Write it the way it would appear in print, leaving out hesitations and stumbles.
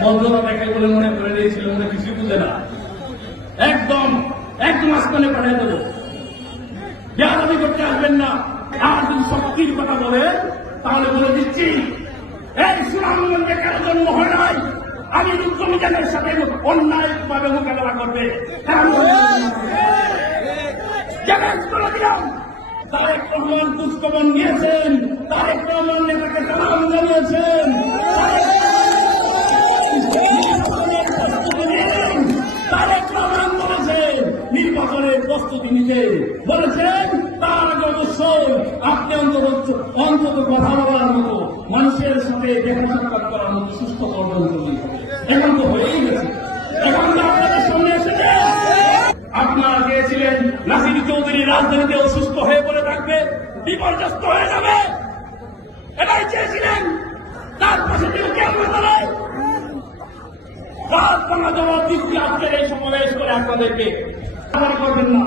বন্ধুরা দেখে বলে মনে করে দিয়েছিল ওরা কিছু বুঝে না, একদম আসমানে পাঠিয়ে দেবো, বেয়াদবি করতে আসবেন না। আর যদি শক্তির কথা বলেন তাহলে বলে দিচ্ছি, এই সুনামগঞ্জে কারো জন্ম হয় নাই, আমি রুদ্রমিজানের সাথে অন্যায় ভাবে মোকাবেলা করবে চ্যালেঞ্জ করে দিলাম। তারেক রহমান খোঁজখবর নিয়েছেন, তারেক রহমান নেতাকে সালাম জানিয়েছেন, তারেক রহমান বলেছেন নির্বাচনের প্রস্তুতি নিতে বলেছেন। তার অবশ্যই আপনি অন্তত কথা বলার মতো, মানুষের সাথে দেখা সাক্ষাৎ করার মতো সুস্থ কর্ম করলেই হবে। এখন তো হয়েই গেছে, এখন তো আপনাদের সামনে এসেছে। আপনারা চেয়েছিলেন নাসির চৌধুরী রাজধানীতে অসুস্থ হয়ে পড়ে থাকবে, বিপর্যস্ত হয়ে যাবে, এটাই চেয়েছিলেন। তার পাশে কেউ কেমন দাঁড়ায় রাত ভাঙা জবাব দিচ্ছি আজকের এই সমাবেশ করে আপনাদেরকে করবেন না।